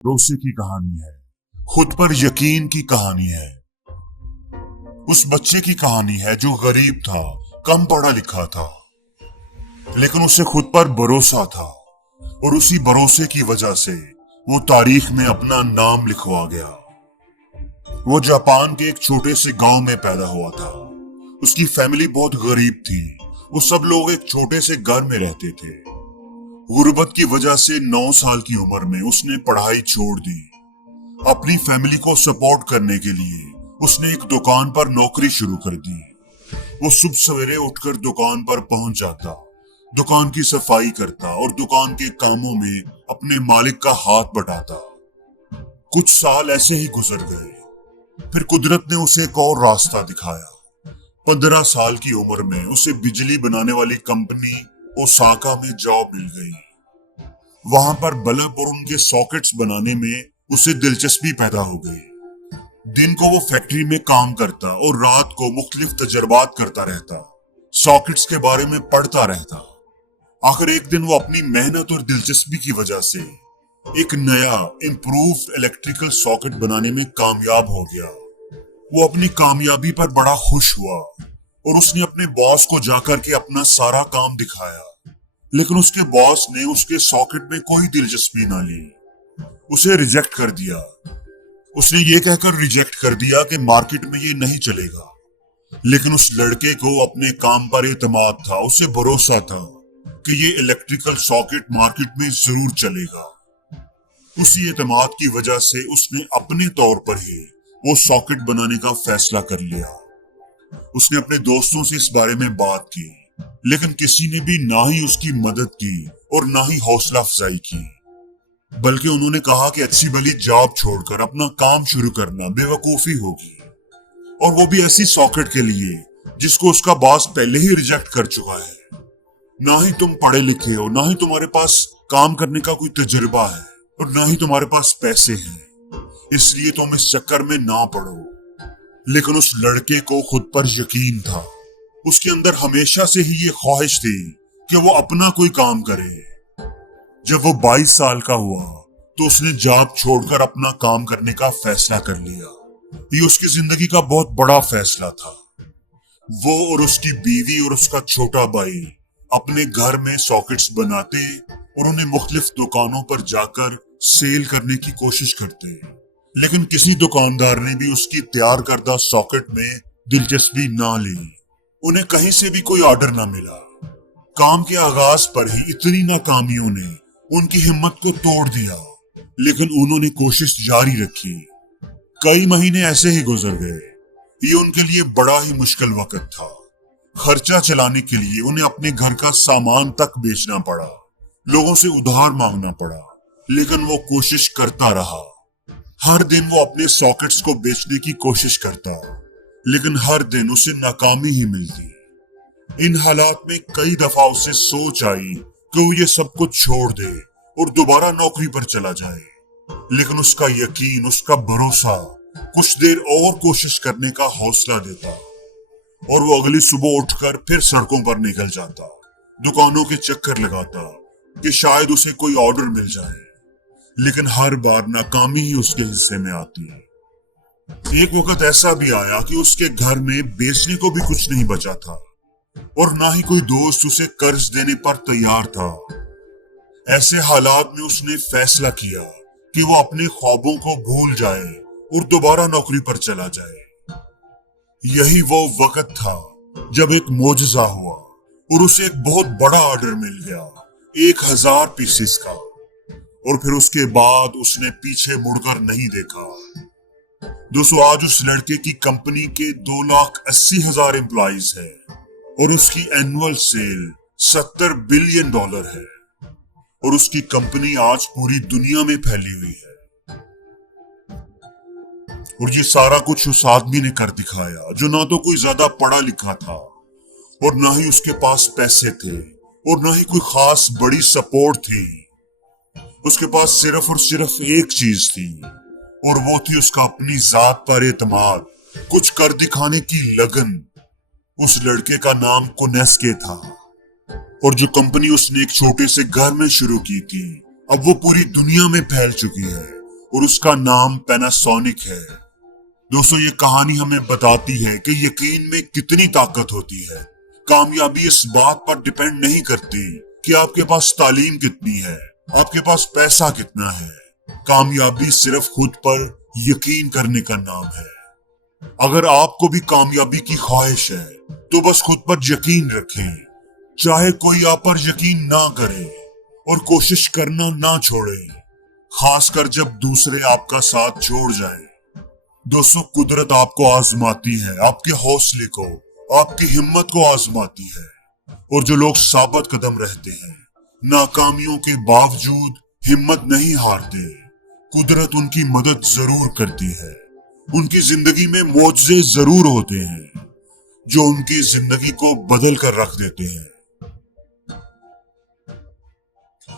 भरोसे की कहानी है, खुद पर यकीन की कहानी है। उस बच्चे की कहानी है जो गरीब था, कम पढ़ा लिखा था, लेकिन उसे खुद पर भरोसा था और उसी भरोसे की वजह से वो तारीख में अपना नाम लिखवा गया। वो जापान के एक छोटे से गांव में पैदा हुआ था। उसकी फैमिली बहुत गरीब थी। वो सब लोग एक छोटे से घर में रहते थे। गुर्बत की वजह से 9 साल की उम्र में उसने पढ़ाई छोड़ दी। अपनी फैमिली को सपोर्ट करने के लिए उसने एक दुकान पर नौकरी शुरू कर दी। वो सुबह सवेरे उठकर दुकान पर पहुंच जाता, दुकान की सफाई करता और दुकान के कामों में अपने मालिक का हाथ बटाता। कुछ साल ऐसे ही गुजर गए। फिर कुदरत ने उसे एक और रास्ता दिखाया। 15 साल की उम्र में उसे बिजली बनाने वाली कंपनी ओसाका में जॉब मिल गई। वहां पर बल्ब और उनके सॉकेट्स बनाने में उसे दिलचस्पी पैदा हो गई। दिन को वो फैक्ट्री में काम करता और रात को मुख्तलिफ तजर्बात करता रहता, सॉकेट्स के बारे में पढ़ता रहता। आखिर एक दिन वो अपनी मेहनत और दिलचस्पी की वजह से एक नया इम्प्रूव्ड इलेक्ट्रिकल सॉकेट बनाने में कामयाब हो गया। वो अपनी कामयाबी पर बड़ा खुश हुआ और उसने अपने बॉस को जाकर के अपना सारा काम दिखाया, लेकिन उसके बॉस ने उसके सॉकेट में कोई दिलचस्पी ना ली, उसे रिजेक्ट कर दिया। उसने ये कहकर रिजेक्ट कर दिया कि मार्केट में ये नहीं चलेगा, लेकिन उस लड़के को अपने काम पर एतमाद था। उसे भरोसा था कि ये इलेक्ट्रिकल सॉकेट मार्केट में जरूर चलेगा। उसी एतमाद की वजह से उसने अपने तौर पर ही वो सॉकेट बनाने का फैसला कर लिया। उसने अपने दोस्तों से इस बारे में बात की, लेकिन किसी ने भी ना ही उसकी मदद की और ना ही हौसला अफजाई की, बल्कि उन्होंने कहा कि अच्छी भली जॉब छोड़कर अपना काम शुरू करना बेवकूफी होगी, और वो भी ऐसी सॉकेट के लिए जिसको उसका बॉस पहले ही रिजेक्ट कर चुका है। ना ही तुम पढ़े लिखे हो, ना ही तुम्हारे पास काम करने का कोई तजुर्बा है, और ना ही तुम्हारे पास पैसे हैं, इसलिए तुम इस चक्कर में ना पड़ो। लेकिन उस लड़के को खुद पर यकीन था। उसके अंदर हमेशा से ही ये ख्वाहिश थी कि वो अपना कोई काम करे। जब वो 22 साल का हुआ तो उसने जॉब छोड़कर अपना काम करने का फैसला कर लिया। ये उसकी जिंदगी का बहुत बड़ा फैसला था। वो और उसकी बीवी और उसका छोटा भाई अपने घर में सॉकेट्स बनाते और उन्हें मुख्तलिफ दुकानों पर जाकर सेल करने की कोशिश करते, लेकिन किसी दुकानदार ने भी उसकी तैयार करदा सॉकेट में दिलचस्पी ना ली। उन्हें कहीं से भी कोई ऑर्डर ना मिला। काम के आगाज पर ही इतनी नाकामियों ने उनकी हिम्मत को तोड़ दिया, लेकिन उन्होंने कोशिश जारी रखी। कई महीने ऐसे ही गुजर गए। ये उनके लिए बड़ा ही मुश्किल वक्त था। खर्चा चलाने के लिए उन्हें अपने घर का सामान तक बेचना पड़ा, लोगों से उधार मांगना पड़ा, लेकिन वो कोशिश करता रहा। हर दिन वो अपने सॉकेट्स को बेचने की कोशिश करता, लेकिन हर दिन उसे नाकामी ही मिलती। इन हालात में कई दफा उसे सोच आई कि वो ये सब कुछ छोड़ दे और दोबारा नौकरी पर चला जाए, लेकिन उसका यकीन, उसका भरोसा कुछ देर और कोशिश करने का हौसला देता, और वो अगली सुबह उठकर फिर सड़कों पर निकल जाता, दुकानों के चक्कर लगाता कि शायद उसे कोई ऑर्डर मिल जाए, लेकिन हर बार नाकामी ही उसके हिस्से में आती। एक वक्त ऐसा भी आया कि उसके घर में बेचने को भी कुछ नहीं बचा था, और ना ही कोई दोस्त उसे कर्ज देने पर तैयार था। ऐसे हालात में उसने फैसला किया कि वो अपने ख्वाबों को भूल जाए और दोबारा नौकरी पर चला जाए। यही वो वक्त था जब एक मोजज़ा हुआ और उसे एक बहुत बड़ा ऑर्डर मिल गया, 1000 पीसेस का, और फिर उसके बाद उसने पीछे मुड़कर नहीं देखा। दोस्तों, आज उस लड़के की कंपनी के 2,80,000 एम्प्लॉइज है और उसकी एनुअल सेल $70 बिलियन है, और उसकी कंपनी आज पूरी दुनिया में फैली हुई है। और ये सारा कुछ उस आदमी ने कर दिखाया जो ना तो कोई ज्यादा पढ़ा लिखा था और ना ही उसके पास पैसे थे और ना ही कोई खास बड़ी सपोर्ट थी। उसके पास सिर्फ और सिर्फ एक चीज थी, और वो थी उसका अपनी जात पर एतमाद, कुछ कर दिखाने की लगन। उस लड़के का नाम कोनेस्के था, और जो कंपनी उसने एक छोटे से घर में शुरू की थी, अब वो पूरी दुनिया में फैल चुकी है और उसका नाम पैनासोनिक है। दोस्तों, ये कहानी हमें बताती है कि यकीन में कितनी ताकत होती है। कामयाबी इस बात पर डिपेंड नहीं करती कि आपके पास तालीम कितनी है, आपके पास पैसा कितना है। कामयाबी सिर्फ खुद पर यकीन करने का नाम है। अगर आपको भी कामयाबी की ख्वाहिश है तो बस खुद पर यकीन रखें, चाहे कोई आप पर यकीन ना करे, और कोशिश करना ना छोड़े, खासकर जब दूसरे आपका साथ छोड़ जाएं। दोस्तों, कुदरत आपको आजमाती है, आपके हौसले को, आपकी हिम्मत को आजमाती है। और जो लोग साबित कदम रहते हैं, नाकामियों के बावजूद हिम्मत नहीं हारते, कुदरत उनकी मदद जरूर करती है। उनकी जिंदगी में मौजज़े जरूर होते हैं जो उनकी जिंदगी को बदल कर रख देते हैं।